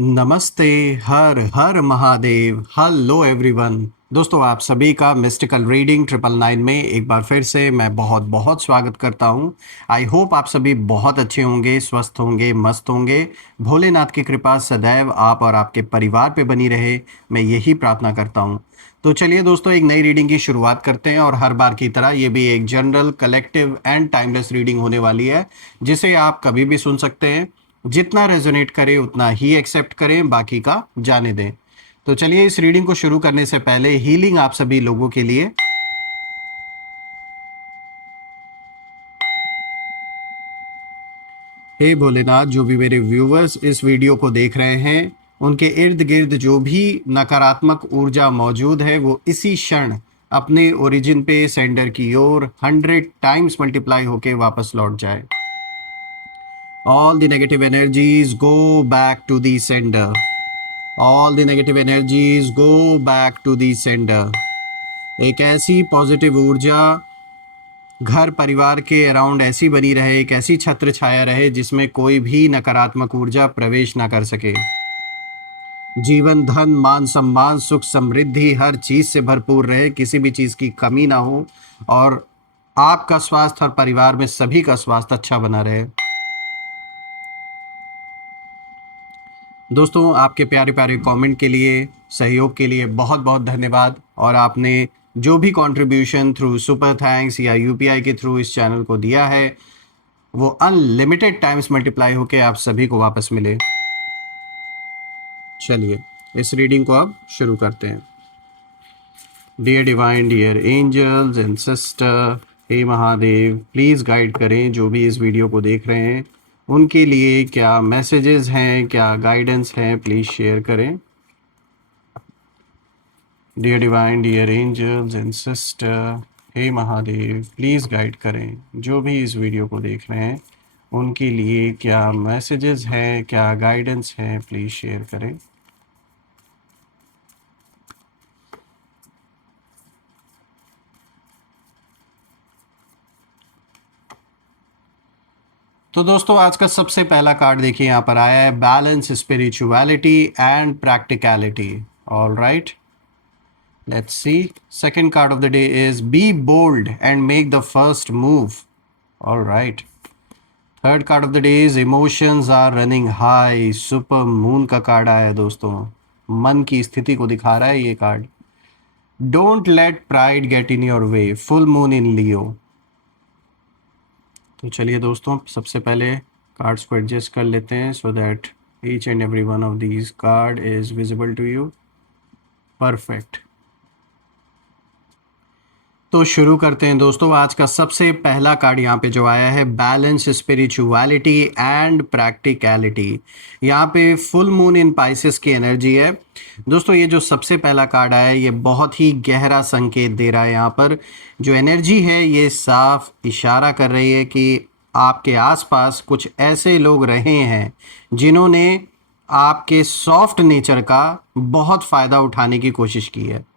नमस्ते। हर हर महादेव। Hello everyone. दोस्तों, आप सभी का मिस्टिकल रीडिंग 999 में एक बार फिर से मैं बहुत बहुत स्वागत करता हूं। आई होप आप सभी बहुत अच्छे होंगे, स्वस्थ होंगे, मस्त होंगे। भोलेनाथ की कृपा सदैव आप और आपके परिवार पे बनी रहे, मैं यही प्रार्थना करता हूं। तो चलिए दोस्तों, एक नई रीडिंग की शुरुआत करते हैं और हर बार की तरह ये भी एक general, collective and timeless reading होने वाली है, जिसे आप कभी भी सुन सकते हैं। जितना रेजोनेट करे उतना ही एक्सेप्ट करें, बाकी का जाने दें। तो चलिए, इस रीडिंग को शुरू करने से पहले हीलिंग आप सभी लोगों के लिए। हे भोलेनाथ, जो भी मेरे व्यूवर्स इस वीडियो को देख रहे हैं, उनके इर्द गिर्द जो भी नकारात्मक ऊर्जा मौजूद है वो इसी क्षण अपने ओरिजिन पे सेंडर की ओर 100 टाइम्स मल्टीप्लाई होके वापस लौट जाए। All the negative energies go back to the sender. All the negative energies go back to the sender। एक ऐसी पॉजिटिव ऊर्जा घर परिवार के अराउंड ऐसी बनी रहे, एक ऐसी छत्र छाया रहे जिसमें कोई भी नकारात्मक ऊर्जा प्रवेश ना कर सके। जीवन, धन, मान सम्मान, सुख समृद्धि हर चीज से भरपूर रहे, किसी भी चीज की कमी ना हो, और आपका स्वास्थ्य और परिवार में सभी का स्वास्थ्य अच्छा बना रहे। दोस्तों, आपके प्यारे प्यारे कमेंट के लिए, सहयोग के लिए बहुत बहुत धन्यवाद। और आपने जो भी कंट्रीब्यूशन थ्रू सुपर थैंक्स या यूपीआई के थ्रू इस चैनल को दिया है, वो अनलिमिटेड टाइम्स मल्टीप्लाई होके आप सभी को वापस मिले। चलिए, इस रीडिंग को अब शुरू करते हैं। Dear divine, dear angels and sister, हे महादेव, प्लीज़ गाइड करें जो भी इस वीडियो को देख रहे हैं, उनके लिए क्या मैसेजेस हैं, क्या गाइडेंस हैं, प्लीज़ शेयर करें। Dear divine, dear angels and sister, हे महादेव, प्लीज़ गाइड करें जो भी इस वीडियो को देख रहे हैं, उनके लिए क्या मैसेजेस हैं, क्या गाइडेंस हैं, प्लीज़ शेयर करें। तो दोस्तों, आज का सबसे पहला कार्ड देखिए, यहाँ पर आया है balance, spirituality and practicality. All right, let's see. Second card of the day is be bold and make the first move. All right. Third card of the day is emotions are running high. Super moon का card आया है दोस्तों, मन की स्थिति को दिखा रहा है ये card. Don't let pride get in your way. Full moon in Leo. तो चलिए दोस्तों, सबसे पहले कार्ड्स को एडजस्ट कर लेते हैं so that each and every one of these card is visible to you. Perfect. तो शुरू करते हैं दोस्तों। आज का सबसे पहला कार्ड यहाँ पे जो आया है, बैलेंस, स्पिरिचुअलिटी एंड प्रैक्टिकलिटी। यहाँ पे फुल मून इन पाइसेस की एनर्जी है दोस्तों। ये जो सबसे पहला कार्ड आया है, ये बहुत ही गहरा संकेत दे रहा है। यहाँ पर जो एनर्जी है, ये साफ इशारा कर रही है कि आपके आसपास कुछ ऐसे लोग रहे हैं जिन्होंने आपके सॉफ्ट नेचर का बहुत फ़ायदा उठाने की कोशिश की है।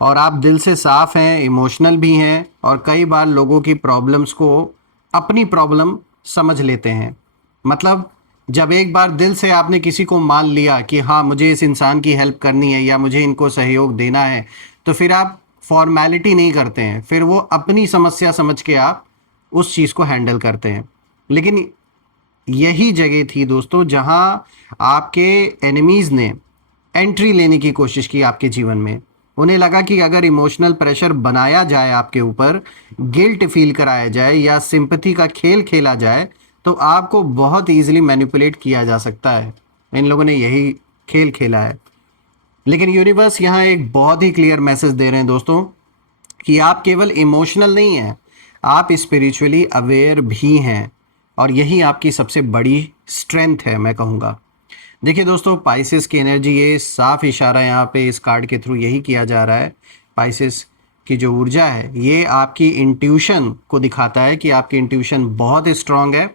और आप दिल से साफ हैं, इमोशनल भी हैं, और कई बार लोगों की प्रॉब्लम्स को अपनी प्रॉब्लम समझ लेते हैं। मतलब, जब एक बार दिल से आपने किसी को मान लिया कि हाँ, मुझे इस इंसान की हेल्प करनी है या मुझे इनको सहयोग देना है, तो फिर आप फॉर्मेलिटी नहीं करते हैं, फिर वो अपनी समस्या समझ के आप उस चीज़ को हैंडल करते हैं। लेकिन यही जगह थी दोस्तों जहां आपके एनिमीज़ ने एंट्री लेने की कोशिश की आपके जीवन में। उन्हें लगा कि अगर इमोशनल प्रेशर बनाया जाए आपके ऊपर, गिल्ट फील कराया जाए या सिंपैथी का खेल खेला जाए, तो आपको बहुत इजीली मैनिपुलेट किया जा सकता है। इन लोगों ने यही खेल खेला है। लेकिन यूनिवर्स यहाँ एक बहुत ही क्लियर मैसेज दे रहे हैं दोस्तों कि आप केवल इमोशनल नहीं हैं, आप स्पिरिचुअली अवेयर भी हैं, और यही आपकी सबसे बड़ी स्ट्रेंथ है, मैं कहूँगा। देखिए दोस्तों, पाइसेस की एनर्जी, ये साफ इशारा यहाँ पे इस कार्ड के थ्रू यही किया जा रहा है। पाइसेस की जो ऊर्जा है, ये आपकी इंट्यूशन को दिखाता है कि आपकी इंट्यूशन बहुत स्ट्रांग है।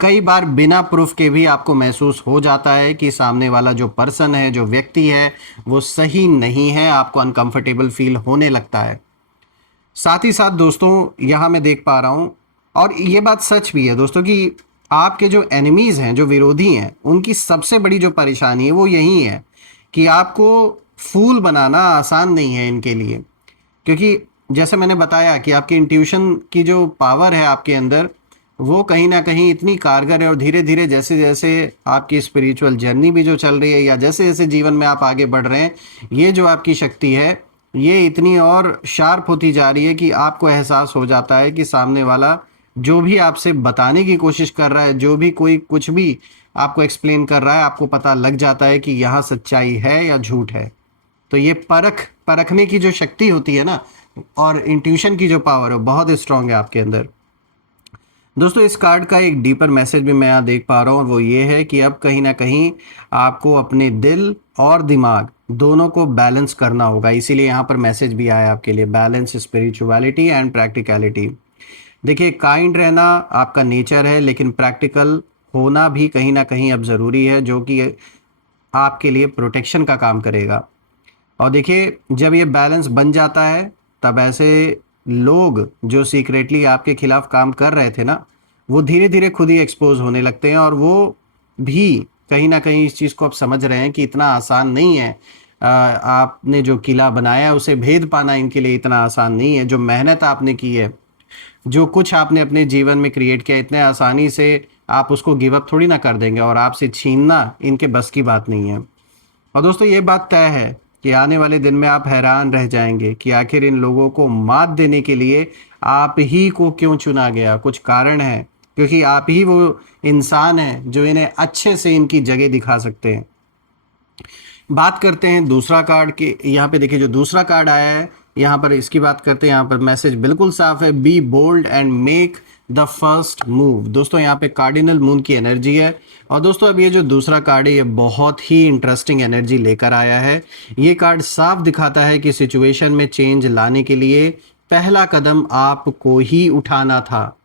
कई बार बिना प्रूफ के भी आपको महसूस हो जाता है कि सामने वाला जो पर्सन है, जो व्यक्ति है, वो सही नहीं है। आपको अनकंफर्टेबल फील होने लगता है। साथ ही साथ दोस्तों, यहाँ मैं देख पा रहा हूँ, और ये बात सच भी है दोस्तों, कि आपके जो एनिमीज हैं, जो विरोधी हैं, उनकी सबसे बड़ी जो परेशानी है वो यही है कि आपको फूल बनाना आसान नहीं है इनके लिए। क्योंकि जैसे मैंने बताया कि आपकी इंट्यूशन की जो पावर है आपके अंदर, वो कहीं ना कहीं इतनी कारगर है, और धीरे धीरे जैसे जैसे आपकी स्पिरिचुअल जर्नी भी जो चल रही है, या जैसे जैसे जीवन में आप आगे बढ़ रहे हैं, ये जो आपकी शक्ति है ये इतनी और शार्प होती जा रही है कि आपको एहसास हो जाता है कि सामने वाला जो भी आपसे बताने की कोशिश कर रहा है, जो भी कोई कुछ भी आपको एक्सप्लेन कर रहा है, आपको पता लग जाता है कि यहाँ सच्चाई है या झूठ है। तो ये परखने की जो शक्ति होती है ना, और इंट्यूशन की जो पावर है, बहुत स्ट्रांग है आपके अंदर। दोस्तों, इस कार्ड का एक डीपर मैसेज भी मैं यहाँ देख पा रहा हूँ, और वो ये है कि अब कहीं ना कहीं आपको अपने दिल और दिमाग दोनों को बैलेंस करना होगा। इसीलिए यहाँ पर मैसेज भी आया आपके लिए, बैलेंस स्पिरिचुअलिटी एंड प्रैक्टिकलिटी। देखिए, काइंड रहना आपका नेचर है, लेकिन प्रैक्टिकल होना भी कहीं ना कहीं अब ज़रूरी है, जो कि आपके लिए प्रोटेक्शन का काम करेगा। और देखिए, जब ये बैलेंस बन जाता है, तब ऐसे लोग जो सीक्रेटली आपके खिलाफ काम कर रहे थे ना, वो धीरे धीरे खुद ही एक्सपोज होने लगते हैं, और वो भी कहीं ना कहीं इस चीज़ को अब समझ रहे हैं कि इतना आसान नहीं है। आपने जो किला बनाया है उसे भेद पाना इनके लिए इतना आसान नहीं है। जो मेहनत आपने की है, जो कुछ आपने अपने जीवन में क्रिएट किया, इतने आसानी से आप उसको गिव अप थोड़ी ना कर देंगे, और आपसे छीनना इनके बस की बात नहीं है। और दोस्तों, ये बात तय है कि आने वाले दिन में आप हैरान रह जाएंगे कि आखिर इन लोगों को मात देने के लिए आप ही को क्यों चुना गया। कुछ कारण है, क्योंकि आप ही वो इंसान हैं जो इन्हें अच्छे से इनकी जगह दिखा सकते हैं। बात करते हैं दूसरा कार्ड के। यहाँ पे देखिए, जो दूसरा कार्ड आया है, यहाँ पर इसकी बात करते हैं। यहाँ पर मैसेज बिल्कुल साफ है, be bold and make the first move. दोस्तों, यहाँ पे कार्डिनल मून की एनर्जी है। और दोस्तों, अब ये जो दूसरा कार्ड है, ये बहुत ही इंटरेस्टिंग एनर्जी लेकर आया है। ये कार्ड साफ दिखाता है कि सिचुएशन में चेंज लाने के लिए पहला कदम आपको ही उठाना था,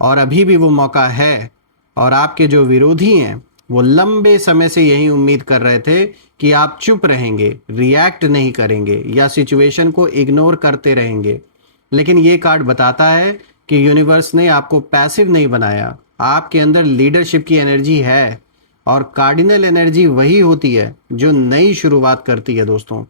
और अभी भी वो मौका है। और आपके जो विरोधी हैं, वो लंबे समय से यही उम्मीद कर रहे थे कि आप चुप रहेंगे, रिएक्ट नहीं करेंगे, या सिचुएशन को इग्नोर करते रहेंगे। लेकिन ये कार्ड बताता है कि यूनिवर्स ने आपको पैसिव नहीं बनाया, आपके अंदर लीडरशिप की एनर्जी है। और कार्डिनल एनर्जी वही होती है जो नई शुरुआत करती है दोस्तों,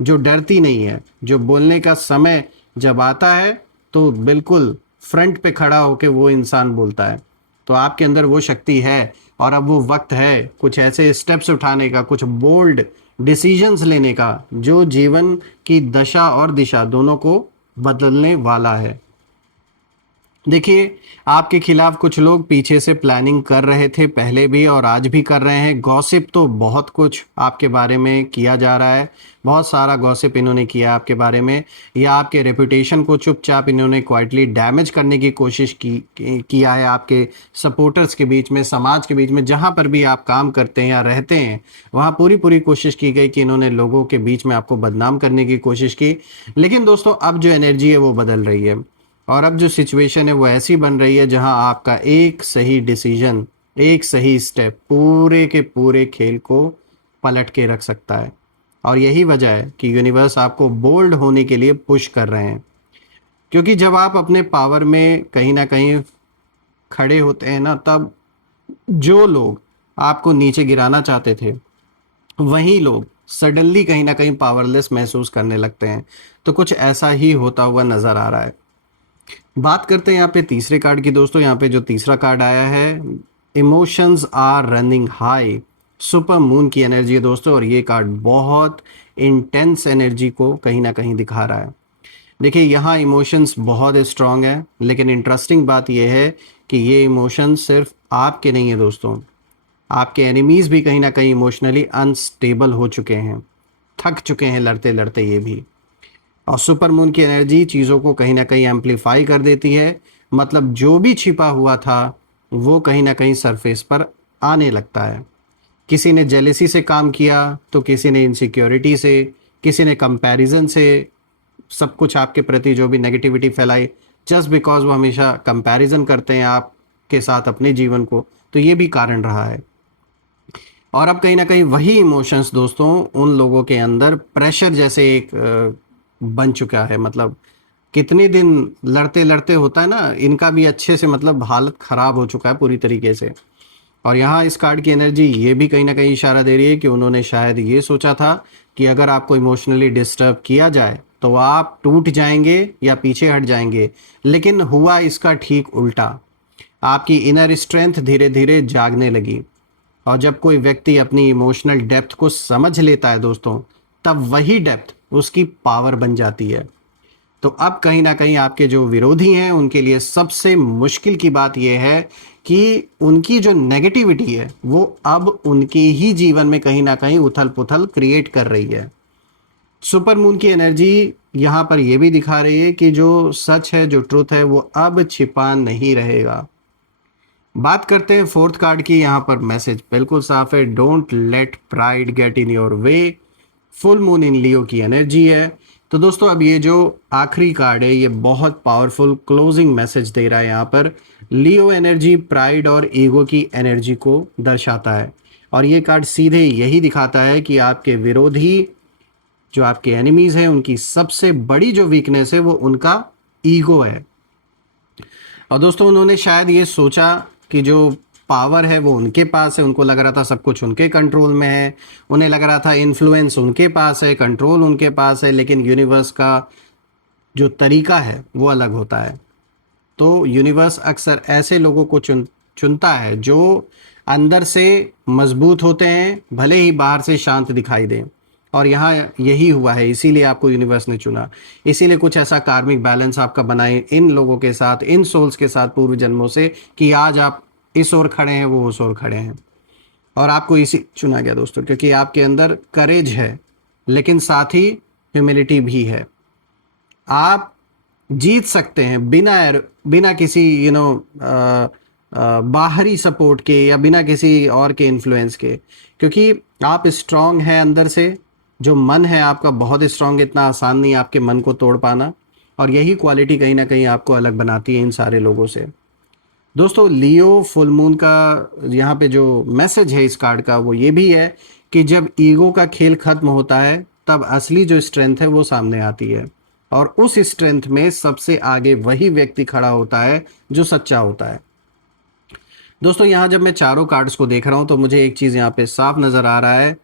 जो डरती नहीं है, जो बोलने का समय जब आता है तो बिल्कुल फ्रंट पे खड़ा होके वो इंसान बोलता है। तो आपके अंदर वो शक्ति है, और अब वो वक्त है कुछ ऐसे स्टेप्स उठाने का, कुछ बोल्ड डिसीजंस लेने का, जो जीवन की दशा और दिशा दोनों को बदलने वाला है। देखिए, आपके खिलाफ कुछ लोग पीछे से प्लानिंग कर रहे थे पहले भी, और आज भी कर रहे हैं। गॉसिप तो बहुत कुछ आपके बारे में किया जा रहा है, बहुत सारा गॉसिप इन्होंने किया आपके बारे में, या आपके रेपुटेशन को चुपचाप इन्होंने क्वाइटली डैमेज करने की कोशिश किया है आपके सपोर्टर्स के बीच में, समाज के बीच में। जहाँ पर भी आप काम करते हैं या रहते हैं, वहाँ पूरी पूरी कोशिश की गई कि इन्होंने लोगों के बीच में आपको बदनाम करने की कोशिश की। लेकिन दोस्तों, अब जो एनर्जी है वो बदल रही है, और अब जो सिचुएशन है वो ऐसी बन रही है जहां आपका एक सही डिसीजन, एक सही स्टेप पूरे के पूरे खेल को पलट के रख सकता है। और यही वजह है कि यूनिवर्स आपको बोल्ड होने के लिए पुश कर रहे हैं। क्योंकि जब आप अपने पावर में कहीं ना कहीं खड़े होते हैं ना, तब जो लोग आपको नीचे गिराना चाहते थे, वही लोग सडनली कहीं ना कहीं पावरलेस महसूस करने लगते हैं। तो कुछ ऐसा ही होता हुआ नजर आ रहा है। बात करते हैं यहाँ पे तीसरे कार्ड की। दोस्तों, यहाँ पे जो तीसरा कार्ड आया है, emotions are running high, super moon की एनर्जी है दोस्तों। और ये कार्ड बहुत इंटेंस एनर्जी को कहीं ना कहीं दिखा रहा है। देखिए, यहाँ इमोशंस बहुत स्ट्रांग है, लेकिन इंटरेस्टिंग बात यह है कि ये इमोशंस सिर्फ आपके नहीं है दोस्तों, आपके एनिमीज भी कहीं ना कहीं इमोशनली अनस्टेबल हो चुके हैं, थक चुके हैं लड़ते लड़ते ये भी। और सुपर मून की एनर्जी चीज़ों को कहीं ना कहीं एम्पलीफाई कर देती है। मतलब जो भी छिपा हुआ था वो कहीं ना कहीं सरफेस पर आने लगता है। किसी ने जेलेसी से काम किया, तो किसी ने इनसिक्योरिटी से, किसी ने कंपैरिजन से, सब कुछ आपके प्रति जो भी नेगेटिविटी फैलाई, जस्ट बिकॉज वो हमेशा कंपैरिजन करते हैं आपके साथ अपने जीवन को। तो ये भी कारण रहा है। और अब कहीं ना कहीं वही इमोशंस दोस्तों उन लोगों के अंदर प्रेशर जैसे एक बन चुका है। मतलब कितने दिन लड़ते लड़ते होता है ना, इनका भी अच्छे से मतलब हालत ख़राब हो चुका है पूरी तरीके से। और यहाँ इस कार्ड की एनर्जी ये भी कहीं ना कहीं इशारा दे रही है कि उन्होंने शायद ये सोचा था कि अगर आपको इमोशनली डिस्टर्ब किया जाए तो आप टूट जाएंगे या पीछे हट जाएंगे, लेकिन हुआ इसका ठीक उल्टा। आपकी इनर स्ट्रेंथ धीरे धीरे जागने लगी, और जब कोई व्यक्ति अपनी इमोशनल डेप्थ को समझ लेता है दोस्तों, तब वही डेप्थ उसकी पावर बन जाती है। तो अब कहीं ना कहीं आपके जो विरोधी हैं उनके लिए सबसे मुश्किल की बात यह है कि उनकी जो नेगेटिविटी है वो अब उनके ही जीवन में कहीं ना कहीं उथल पुथल क्रिएट कर रही है। सुपर मून की एनर्जी यहाँ पर यह भी दिखा रही है कि जो सच है, जो ट्रुथ है, वो अब छिपा नहीं रहेगा। बात करते हैं फोर्थ कार्ड की। यहाँ पर मैसेज बिल्कुल साफ है, don't let pride get in your way. Full moon in Leo की एनर्जी है। तो दोस्तों अब ये जो आखिरी कार्ड है ये बहुत पावरफुल क्लोजिंग मैसेज दे रहा है। यहाँ पर लियो एनर्जी प्राइड और ईगो की एनर्जी को दर्शाता है, और ये कार्ड सीधे यही दिखाता है कि आपके विरोधी, जो आपके एनिमीज हैं, उनकी सबसे बड़ी जो वीकनेस है वो उनका ईगो है। और दोस्तों उन्होंने शायद ये सोचा कि जो पावर है वो उनके पास है, उनको लग रहा था सब कुछ उनके कंट्रोल में है, उन्हें लग रहा था इन्फ्लुएंस उनके पास है, कंट्रोल उनके पास है, लेकिन यूनिवर्स का जो तरीका है वो अलग होता है। तो यूनिवर्स अक्सर ऐसे लोगों को चुनता है जो अंदर से मजबूत होते हैं, भले ही बाहर से शांत दिखाई दें। और यहाँ यही हुआ है, इसीलिए आपको यूनिवर्स ने चुना। इसीलिए कुछ ऐसा कार्मिक बैलेंस आपका बनाए इन लोगों के साथ, इन सोल्स के साथ पूर्व जन्मों से, कि आज आप इस ओर खड़े हैं, वो उस ओर खड़े हैं। और आपको इसी चुना गया दोस्तों, क्योंकि आपके अंदर करेज है, लेकिन साथ ही ह्यूमिलिटी भी है। आप जीत सकते हैं बिना बिना किसी बाहरी सपोर्ट के या बिना किसी और के इन्फ्लुएंस के, क्योंकि आप स्ट्रांग हैं अंदर से। जो मन है आपका बहुत स्ट्रांग, इतना आसान नहीं आपके मन को तोड़ पाना, और यही क्वालिटी कहीं ना कहीं आपको अलग बनाती है इन सारे लोगों से। दोस्तों लियो फुल मून का यहाँ पे जो मैसेज है इस कार्ड का वो ये भी है कि जब ईगो का खेल खत्म होता है तब असली जो स्ट्रेंथ है वो सामने आती है, और उस स्ट्रेंथ में सबसे आगे वही व्यक्ति खड़ा होता है जो सच्चा होता है। दोस्तों यहाँ जब मैं चारों कार्ड्स को देख रहा हूँ तो मुझे एक चीज़ यहाँ पे साफ नज़र आ रहा है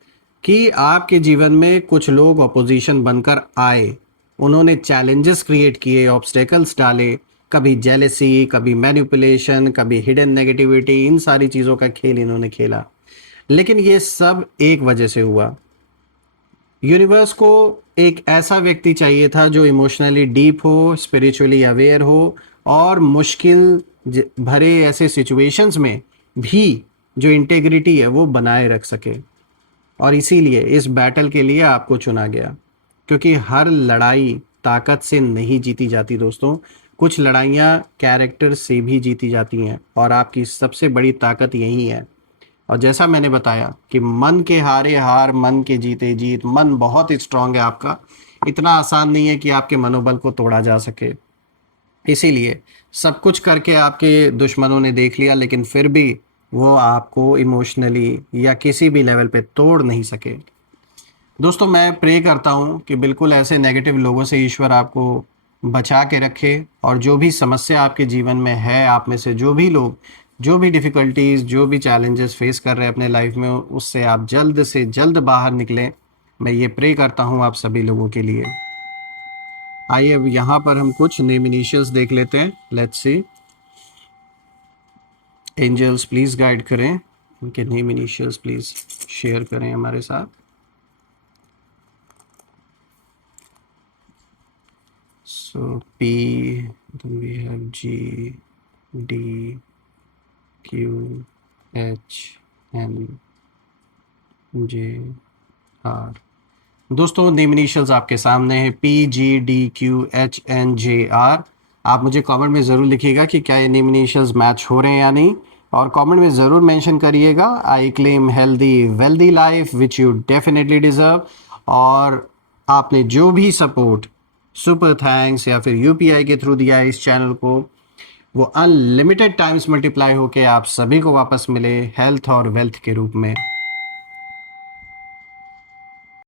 कि आपके जीवन में कुछ लोग ऑपोजिशन बनकर आए, उन्होंने चैलेंजेस क्रिएट किए, ऑब्स्टेकल्स डाले, कभी जेलेसी, कभी मैनिपुलेशन, कभी हिडन नेगेटिविटी, इन सारी चीज़ों का खेल इन्होंने खेला। लेकिन ये सब एक वजह से हुआ। यूनिवर्स को एक ऐसा व्यक्ति चाहिए था जो इमोशनली डीप हो, स्पिरिचुअली अवेयर हो, और मुश्किल भरे ऐसे सिचुएशंस में भी जो इंटेग्रिटी है वो बनाए रख सके। और इसीलिए इस बैटल के लिए आपको चुना गया, क्योंकि हर लड़ाई ताकत से नहीं जीती जाती दोस्तों, कुछ लड़ाइयाँ कैरेक्टर से भी जीती जाती हैं, और आपकी सबसे बड़ी ताकत यही है। और जैसा मैंने बताया कि मन के हारे हार, मन के जीते जीत। मन बहुत स्ट्रांग है आपका, इतना आसान नहीं है कि आपके मनोबल को तोड़ा जा सके। इसीलिए सब कुछ करके आपके दुश्मनों ने देख लिया, लेकिन फिर भी वो आपको इमोशनली या किसी भी लेवल पे तोड़ नहीं सके। दोस्तों मैं प्रे करता हूँ कि बिल्कुल ऐसे नेगेटिव लोगों से ईश्वर आपको बचा के रखे, और जो भी समस्या आपके जीवन में है, आप में से जो भी लोग जो भी डिफ़िकल्टीज़, जो भी चैलेंजेस फेस कर रहे हैं अपने लाइफ में, उससे आप जल्द से जल्द बाहर निकलें। मैं ये प्रे करता हूँ आप सभी लोगों के लिए। आइए अब यहाँ पर हम कुछ नेम इनिशियल्स देख लेते हैं। Let's see, angels please guide करें, उनके नेम इनिशियल्स प्लीज़ शेयर करें हमारे साथ। So P, then we have G, D, Q, H, N, J, R। दोस्तों नेम इनिशियल्स आपके सामने है, PGDQHNJR। आप मुझे कमेंट में ज़रूर लिखिएगा कि क्या ये नेम इनिशियल्स मैच हो रहे हैं या नहीं, और कमेंट में ज़रूर मेंशन करिएगा I claim healthy wealthy life which you definitely deserve. और आपने जो भी सपोर्ट, सुपर थैंक्स या फिर UPI के थ्रू दिया है इस चैनल को, वो अनलिमिटेड टाइम्स मल्टीप्लाई होके आप सभी को वापस मिले हेल्थ और वेल्थ के रूप में।